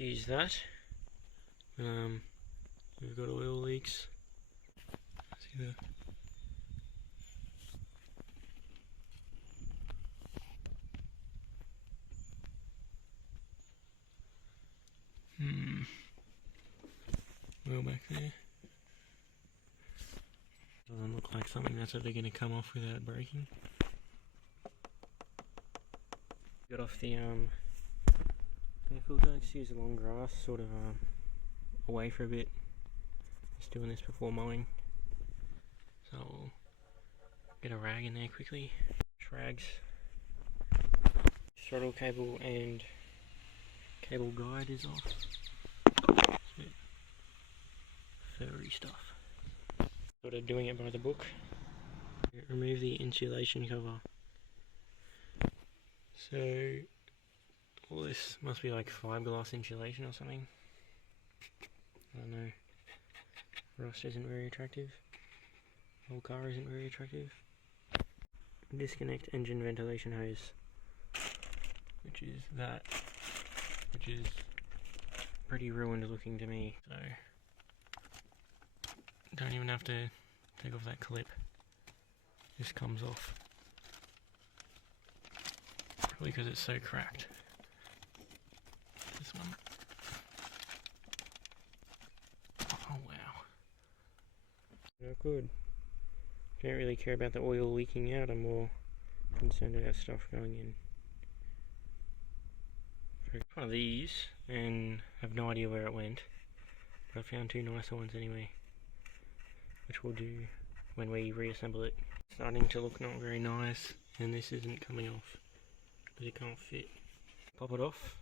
excuse that. We've got oil leaks. See the oil back there. Doesn't look like something that's ever going to come off without breaking. Got off the air filter. Just use the long grass, sort of away for a bit. Just doing this before mowing. So I'll get a rag in there quickly. Rags, throttle cable and cable guide is off. Furry stuff. Sort of doing it by the book. Remove the insulation cover. So all this must be like fiberglass insulation or something. I don't know. Rust isn't very attractive. Whole car isn't very attractive. Disconnect engine ventilation hose, which is that, which is pretty ruined looking to me. So don't even have to take off that clip. This comes off. Probably because it's so cracked. This one. Oh wow. Not good. Don't really care about the oil leaking out, I'm more concerned about stuff going in. One of these, and have no idea where it went, but I found two nicer ones anyway, which we'll do when we reassemble it. Starting to look not very nice, and this isn't coming off, because it can't fit. Pop it off.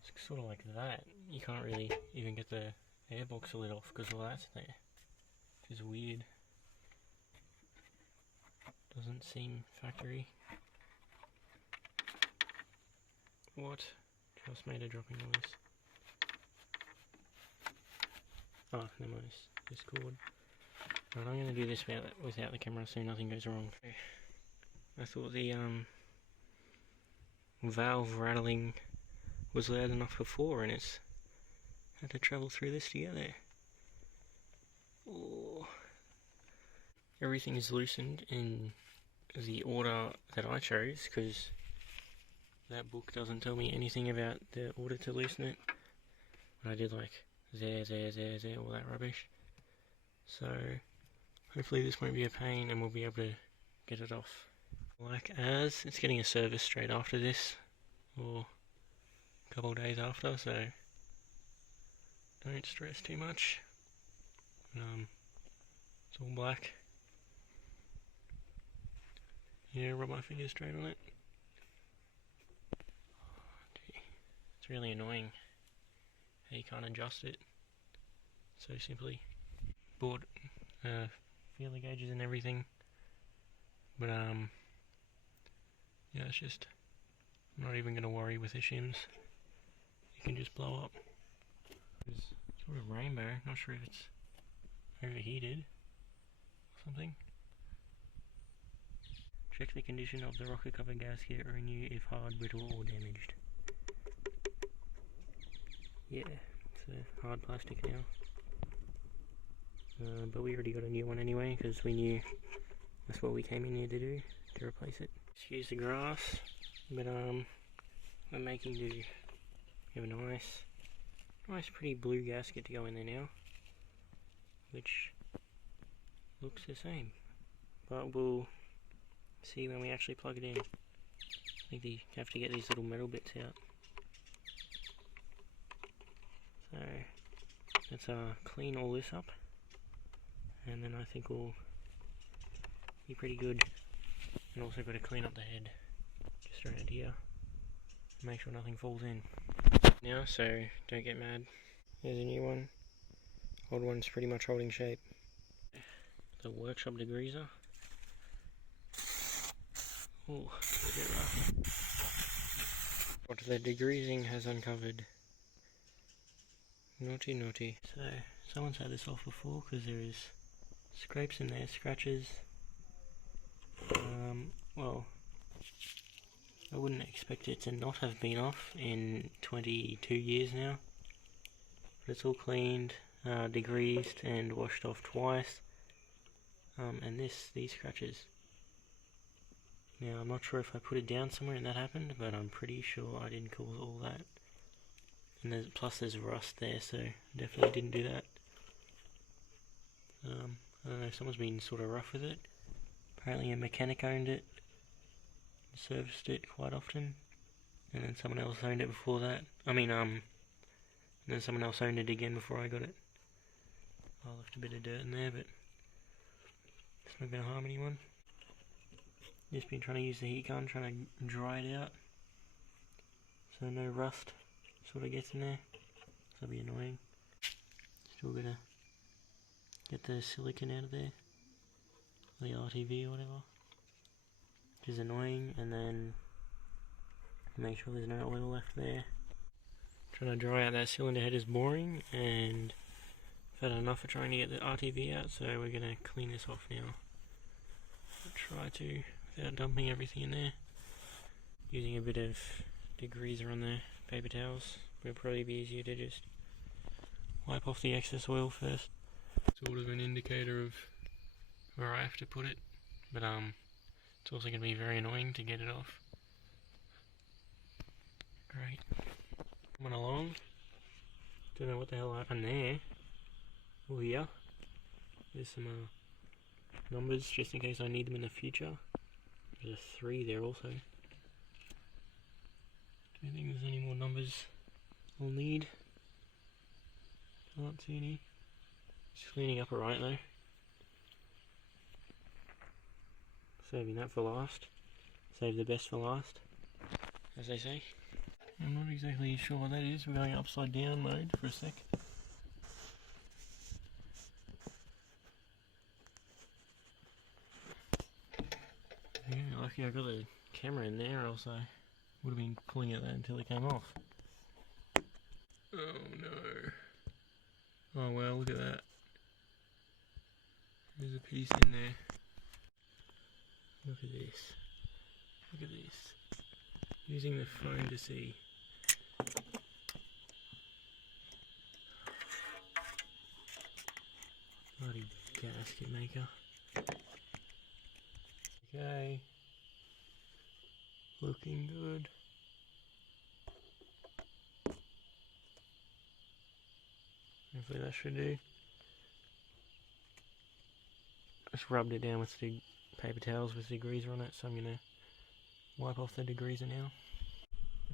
It's sort of like that. You can't really even get the airbox lid off because all that's there, which is weird. Doesn't seem factory. What? Just made a dropping noise. Oh, no noise. Discord. Right, I'm going to do this without the camera so nothing goes wrong. I thought the valve rattling was loud enough before and it's had to travel through this to get there. Oh. Everything is loosened in the order that I chose, because that book doesn't tell me anything about the order to loosen it. But I did like there, all that rubbish. So hopefully this won't be a pain and we'll be able to get it off. Like as, it's getting a service straight after this, or a couple of days after, so don't stress too much. It's all black. Yeah, rub my fingers straight on it. It's really annoying how you can't adjust it so simply. Bought feeler gauges and everything, but yeah, it's just, I'm not even going to worry with the shims. You can just blow up. It's sort of rainbow, not sure if it's overheated or something. Check the condition of the rocker cover gasket, renew if hard, brittle or damaged. Yeah, it's a hard plastic now. But we already got a new one anyway, because we knew that's what we came in here to do, to replace it. Excuse the grass, but we're making do. We have a nice pretty blue gasket to go in there now, which looks the same, but we'll see when we actually plug it in. I think you have to get these little metal bits out. So let's clean all this up, and then I think we'll be pretty good. And also got to clean up the head just around here, make sure nothing falls in. Now, so don't get mad. There's a new one. Old one's pretty much holding shape. The workshop degreaser. Oh, a bit rough. What the degreasing has uncovered. Naughty, naughty. So, someone's had this off before because there is scrapes in there, scratches. Well, I wouldn't expect it to not have been off in 22 years now. But it's all cleaned, degreased and washed off twice. And these scratches. Now I'm not sure if I put it down somewhere and that happened, but I'm pretty sure I didn't cause all that. And plus there's rust there, so definitely didn't do that. I don't know, someone's been sort of rough with it. Apparently a mechanic owned it, serviced it quite often, and then someone else owned it before that. And then someone else owned it again before I got it. I left a bit of dirt in there, but it's not going to harm anyone. Just been trying to use the heat gun, trying to dry it out, so no rust sort of gets in there. That'll be annoying. Still gonna get the silicone out of there, the RTV or whatever, which is annoying, and then make sure there's no oil left there. Trying to dry out that cylinder head is boring, and I've had enough of trying to get the RTV out, so we're gonna clean this off now. Try to, without dumping everything in there. Using a bit of degreaser on the paper towels. It'll probably be easier to just wipe off the excess oil first. Sort of an indicator of where I have to put it, but it's also going to be very annoying to get it off. Great. Coming along. Don't know what the hell happened there. Oh yeah. There's some numbers just in case I need them in the future. There's a 3 there also. Don't think there's any more numbers I'll need. Can't see any. Just cleaning up alright though. Saving that for last. Save the best for last, as they say. I'm not exactly sure what that is. We're going upside down mode for a sec. Yeah, lucky I got the camera in there, else I would have been pulling at that until it came off. Oh no. Oh well, look at that. There's a piece in there. Look at this. Look at this. Using the phone to see. Bloody gasket maker. Okay. Looking good. Hopefully that should do. Just rubbed it down with the paper towels with degreaser on it, so I'm gonna wipe off the degreaser now.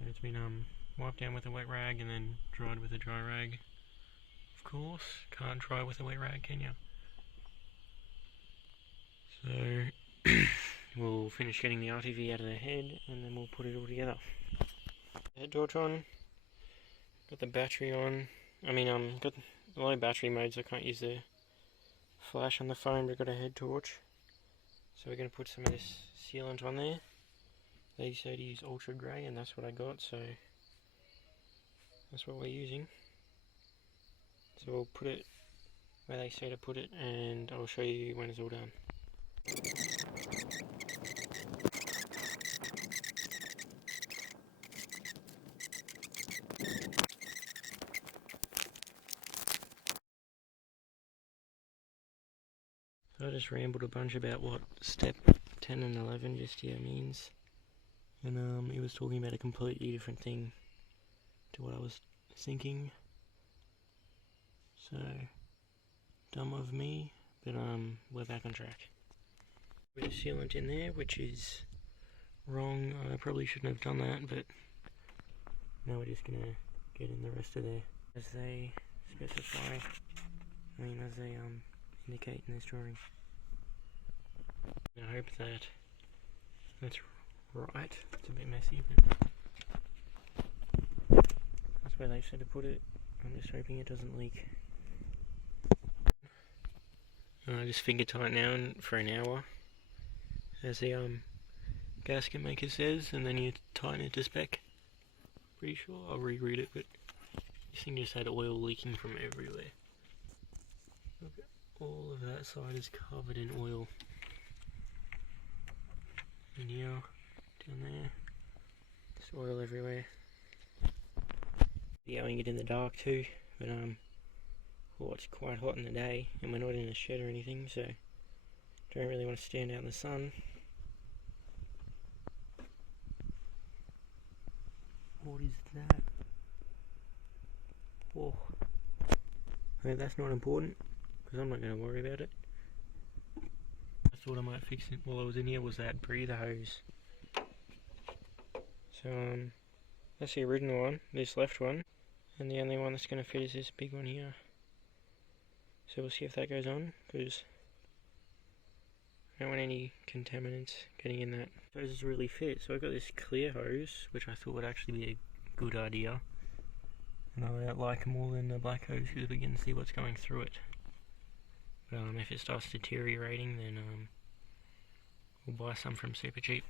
And it's been wiped down with a wet rag and then dried with a dry rag. Of course, can't dry with a wet rag, can you? So we'll finish getting the RTV out of the head and then we'll put it all together. Head torch on. Got the battery on. Got the low battery mode, so I can't use the flash on the phone, but I've got a head torch. So we're going to put some of this sealant on there. They say to use ultra grey, and that's what I got, so that's what we're using. So we'll put it where they say to put it, and I'll show you when it's all done. So I just rambled a bunch about what step 10 and 11 just here means, and it was talking about a completely different thing to what I was thinking. So dumb of me, but we're back on track. With sealant in there, which is wrong. I probably shouldn't have done that, but now we're just gonna get in the rest of there as they specify. As they indicate in this drawing. I hope that that's right. It's a bit messy, but that's where they said to put it. I'm just hoping it doesn't leak. Just finger tight now for an hour, as the gasket maker says, and then you tighten it to spec. Pretty sure I'll reread it, but this thing just had oil leaking from everywhere. Look, all of that side is covered in oil. And here, down there. oil everywhere. Going it in the dark too, but well, it's quite hot in the day, and we're not in a shed or anything, so don't really want to stand out in the sun. What is that? Oh, okay, that's not important, because I'm not going to worry about it. I thought I might fix it while I was in here was that breather hose. So that's the original one, this left one, and the only one that's going to fit is this big one here. So we'll see if that goes on, because I don't want any contaminants getting in that. Hoses really fit, so I got this clear hose, which I thought would actually be a good idea. And I like them more than the black hose because we can see what's going through it. But if it starts deteriorating, then we'll buy some from Supercheap.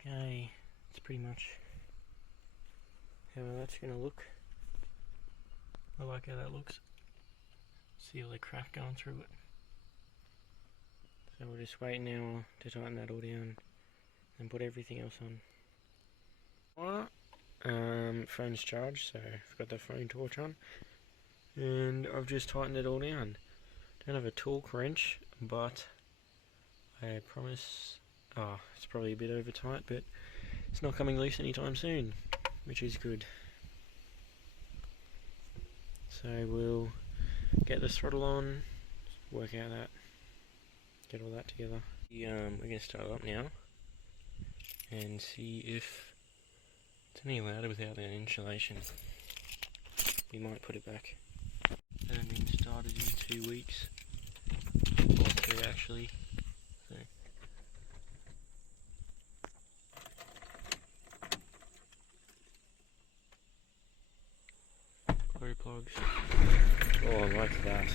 Okay, that's pretty much how that's going to look. I like how that looks. See all the crap going through it. So we'll just wait now to tighten that all down and put everything else on. Phone's charged, so I've got the phone torch on. And I've just tightened it all down. Don't have a torque wrench, but I promise, it's probably a bit over tight, but it's not coming loose anytime soon, which is good. So we'll get the throttle on, work out that, get all that together. We're going to start it up now and see if it's any louder without that insulation. We might put it back. It hasn't been started in 2 weeks, or 3 actually. So. Glow plugs. Oh, I like that.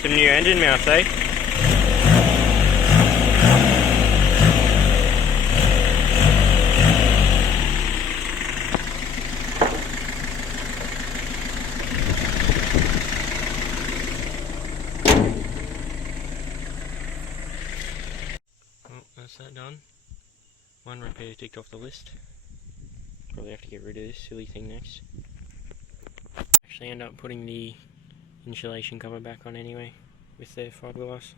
Some new engine mounts, eh? Well, that's that done. One repair ticked off the list. Probably have to get rid of this silly thing next. Actually end up putting the insulation cover back on anyway with the fiberglass.